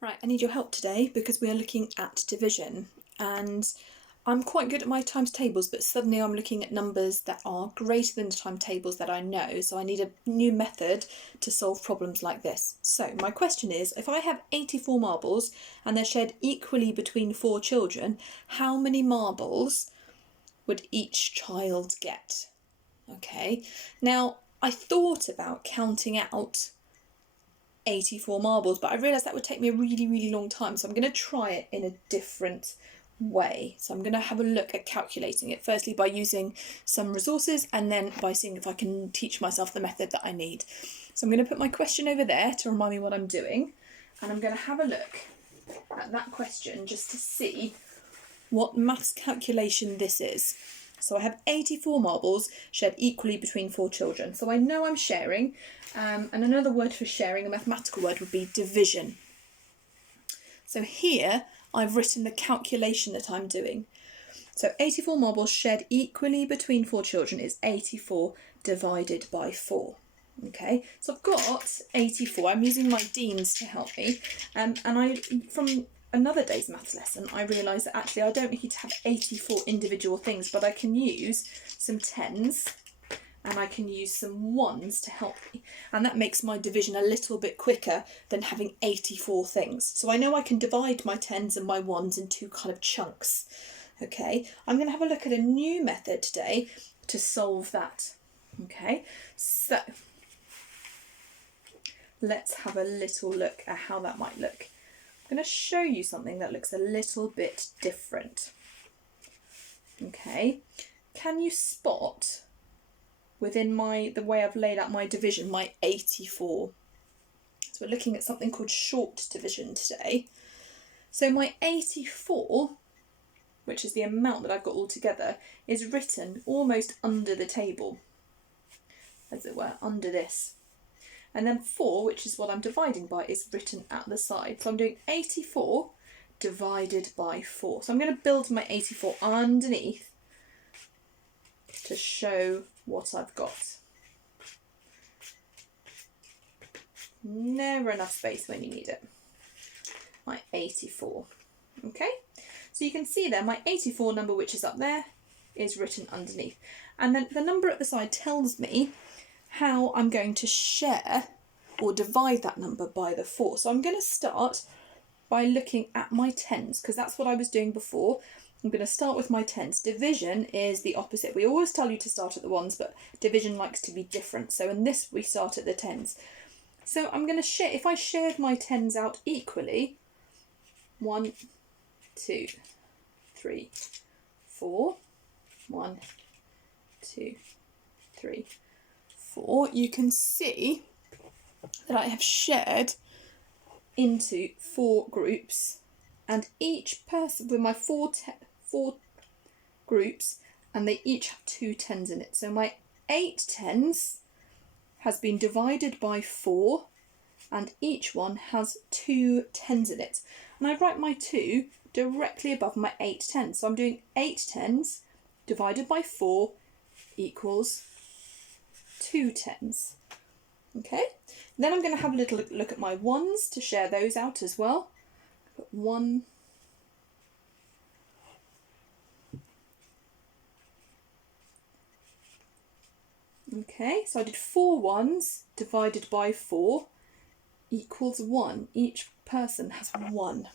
Right, I need your help today because we are looking at division, and I'm quite good at my times tables, but suddenly I'm looking at numbers that are greater than the times tables that I know, so I need a new method to solve problems like this. So my question is, if I have 84 marbles and they're shared equally between 4 children, how many marbles would each child get? Okay, now I thought about counting out 84 marbles, but I realised that would take me a really long time, so I'm going to try it in a different way. So I'm going to have a look at calculating it, firstly by using some resources and then by seeing if I can teach myself the method that I need. So I'm going to put my question over there to remind me what I'm doing, and I'm going to have a look at that question just to see what maths calculation this is. So I have 84 marbles shared equally between 4 children. So I know I'm sharing, and another word for sharing, a mathematical word, would be division. So here I've written the calculation that I'm doing. So 84 marbles shared equally between 4 children is 84 divided by 4. Okay, so I've got 84. I'm using my Deans to help me, and from another day's maths lesson, I realised that actually I don't need to have 84 individual things, but I can use some tens and I can use some ones to help me, and that makes my division a little bit quicker than having 84 things. So I know I can divide my tens and my ones into kind of chunks. Okay, I'm going to have a look at a new method today to solve that. Okay, so let's have a little look at how that might look. I'm going to show you something that looks a little bit different. Okay, can you spot within the way I've laid out my division, my 84? So we're looking at something called short division today. So my 84, which is the amount that I've got all together, is written almost under the table, as it were, under this. And then 4, which is what I'm dividing by, is written at the side. So I'm doing 84 divided by 4. So I'm going to build my 84 underneath to show what I've got. Never enough space when you need it. My 84. Okay, so you can see there my 84 number, which is up there, is written underneath. And then the number at the side tells me how I'm going to share or divide that number by the 4. So I'm going to start by looking at my tens, because that's what I was doing before. I'm going to start with my tens. Division is the opposite. We always tell you to start at the ones, but division likes to be different. So in this, we start at the tens. So I'm going to share, if I shared my tens out equally, 1, 2, 3, 4, 1, 2, 3, 4, you can see that I have shared into 4 groups, and each person with my 4 groups, and they each have 2 tens in it. So my 8 tens has been divided by 4, and each one has 2 tens in it. And I write my 2 directly above my 8 tens. So I'm doing 8 tens divided by 4 equals 2 tens. Okay, then I'm going to have a little look at my ones to share those out as well. Put 1, okay, so I did 4 ones divided by 4 equals 1. Each person has 1.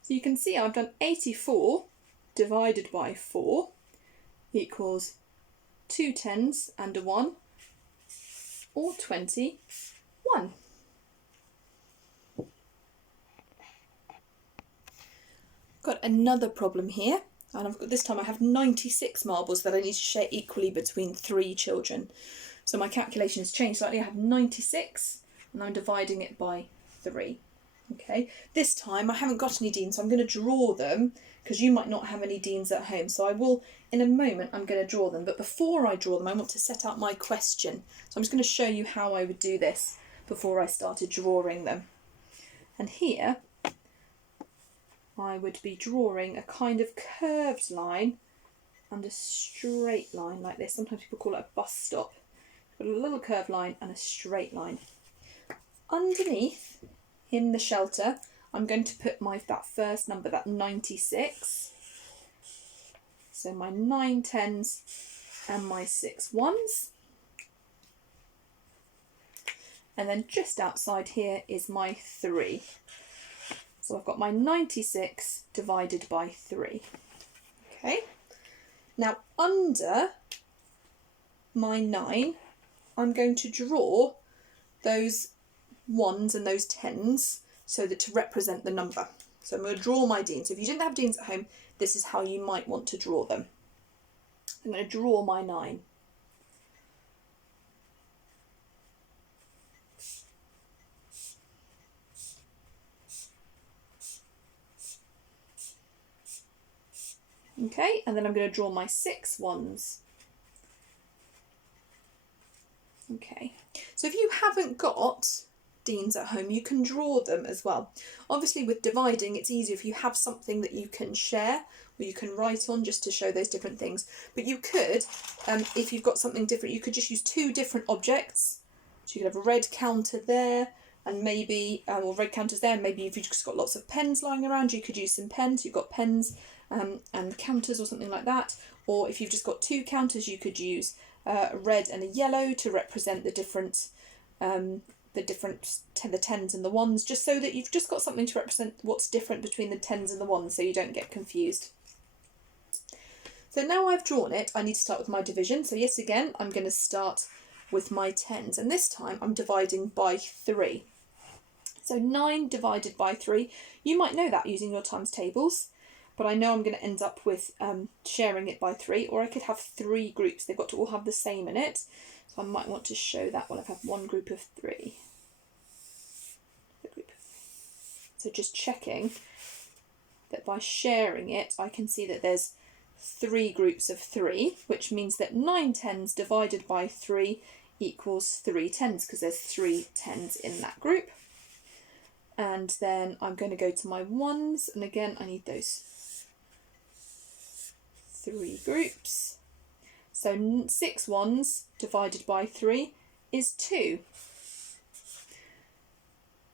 So you can see I've done 84 divided by 4 equals 2 tens and a 1, or 21. Got another problem here, and I've got, this time I have 96 marbles that I need to share equally between 3 children. So my calculation has changed slightly. I have 96 and I'm dividing it by 3. Okay, this time I haven't got any Deans, so I'm going to draw them, because you might not have any Deans at home. So I will, in a moment, I'm going to draw them. But before I draw them, I want to set out my question. So I'm just going to show you how I would do this before I started drawing them. And here, I would be drawing a kind of curved line and a straight line like this. Sometimes people call it a bus stop. Got a little curved line and a straight line. underneath in the shelter, I'm going to put that first number, that 96. So my 9 tens and my 6 ones. And then just outside here is my 3. So I've got my 96 divided by 3. Okay. Now under my 9, I'm going to draw those 1s and those 10s so that to represent the number. So I'm going to draw my Deans. So if you didn't have Deans at home, this is how you might want to draw them. I'm going to draw my 9. Okay, and then I'm going to draw my 6 ones. Okay, so if you haven't got Deans at home, you can draw them as well. Obviously with dividing, it's easier if you have something that you can share or you can write on just to show those different things. But you could, if you've got something different, you could just use 2 different objects. So you could have a red counter there and maybe, or red counters there, and maybe if you've just got lots of pens lying around, you could use some pens. You've got pens and counters or something like that. Or if you've just got 2 counters, you could use a red and a yellow to represent the different the 10s and the 1s, just so that you've just got something to represent what's different between the 10s and the 1s, so you don't get confused. So now I've drawn it, I need to start with my division. So yes, again, I'm going to start with my 10s, and this time I'm dividing by 3. So 9 divided by 3, you might know that using your times tables, but I know I'm going to end up with sharing it by 3, or I could have 3 groups. They've got to all have the same in it. So I might want to show that one. I've had one group of 3. So just checking that by sharing it, I can see that there's 3 groups of 3, which means that 9 10s divided by 3 equals 3 10s, because there's 3 10s in that group. And then I'm going to go to my 1s, and again I need those 3 groups. So 6 1s divided by 3 is 2.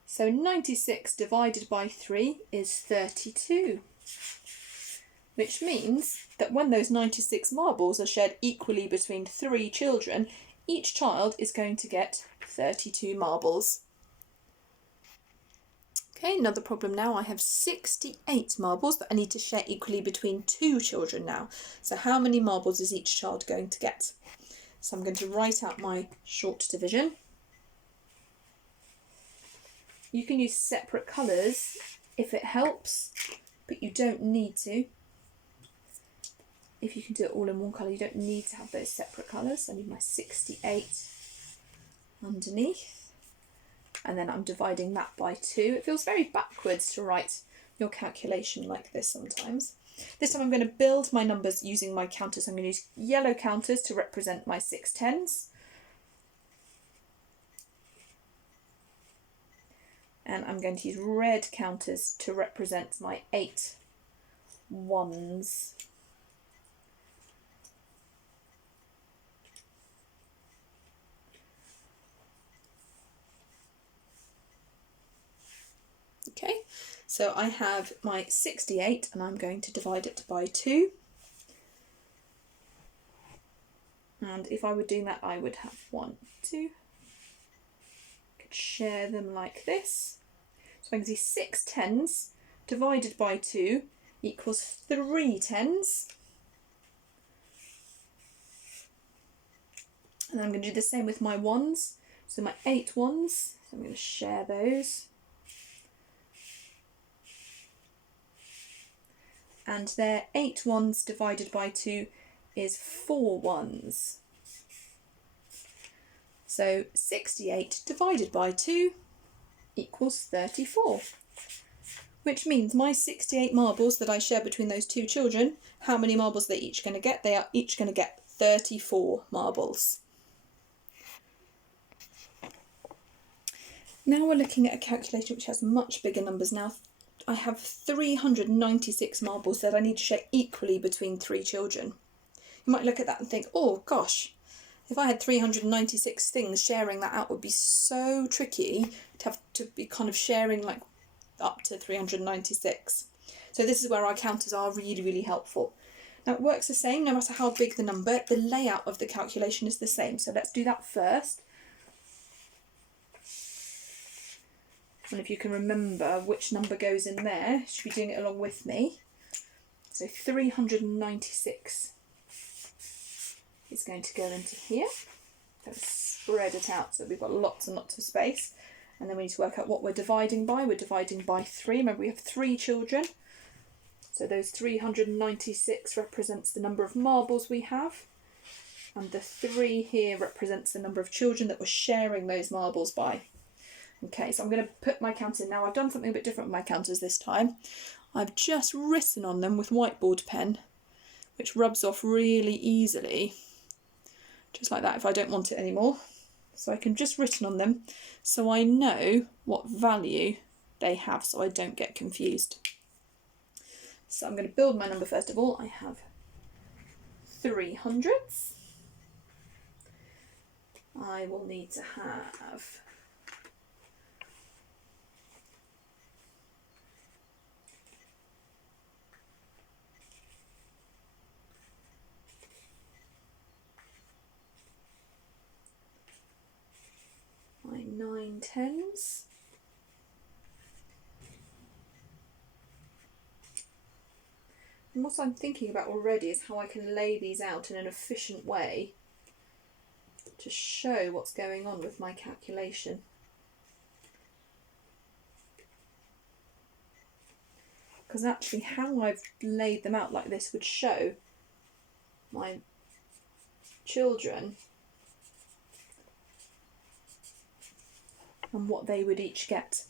So 96 divided by 3 is 32. Which means that when those 96 marbles are shared equally between 3 children, each child is going to get 32 marbles. Okay, another problem now. I have 68 marbles that I need to share equally between 2 children now. So how many marbles is each child going to get? So I'm going to write out my short division. You can use separate colours if it helps, but you don't need to. If you can do it all in one colour, you don't need to have those separate colours. I need my 68 underneath. And then I'm dividing that by 2. It feels very backwards to write your calculation like this sometimes. This time I'm going to build my numbers using my counters. I'm going to use yellow counters to represent my 6 10s. And I'm going to use red counters to represent my 8 1s. Okay, so I have my 68 and I'm going to divide it by 2. And if I were doing that, I would have 1, 2. Could share them like this. So I can see 6 10s divided by 2 equals 3 10s. And then I'm going to do the same with my 1s. So my 8 1s, so I'm going to share those. And their 8 1s divided by 2 is 4 1s. So 68 divided by 2 equals 34. Which means my 68 marbles that I share between those 2 children, how many marbles are they each going to get? They are each going to get 34 marbles. Now we're looking at a calculator which has much bigger numbers. Now I have 396 marbles that I need to share equally between 3 children. You might look at that and think, oh gosh, If I had 396 things, sharing that out would be so tricky to have to be kind of sharing like up to 396. So this is where our counters are really, really helpful. Now it works the same no matter how big the number, the layout of the calculation is the same. So let's do that first. And if you can remember which number goes in there, you should be doing it along with me. So 396 is going to go into here. Let's spread it out so we've got lots and lots of space. And then we need to work out what we're dividing by. We're dividing by 3. Remember, we have 3 children. So those 396 represents the number of marbles we have. And the 3 here represents the number of children that we're sharing those marbles by. Okay, so I'm going to put my counters in now. I've done something a bit different with my counters this time. I've just written on them with whiteboard pen, which rubs off really easily. Just like that if I don't want it anymore. So I can just written on them so I know what value they have so I don't get confused. So I'm going to build my number first of all. I have 300s. I will need to have my 9 tens. And what I'm thinking about already is how I can lay these out in an efficient way to show what's going on with my calculation. Because actually how I've laid them out like this would show my children and what they would each get.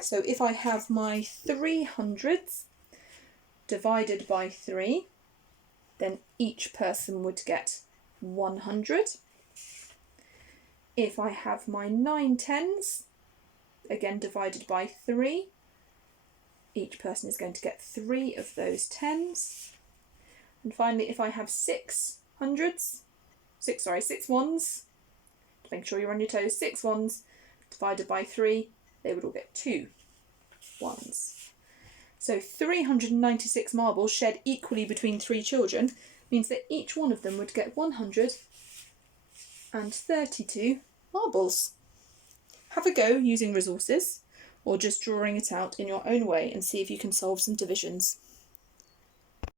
So if I have my 300s divided by 3, then each person would get 100. If I have my 9 tens, again divided by 3, each person is going to get 3 of those tens. And finally, if I have 6 ones, make sure you're on your toes, 6 ones divided by 3, they would all get 2 ones. So 396 marbles shared equally between 3 children means that each one of them would get 132 marbles. Have a go using resources or just drawing it out in your own way and see if you can solve some divisions.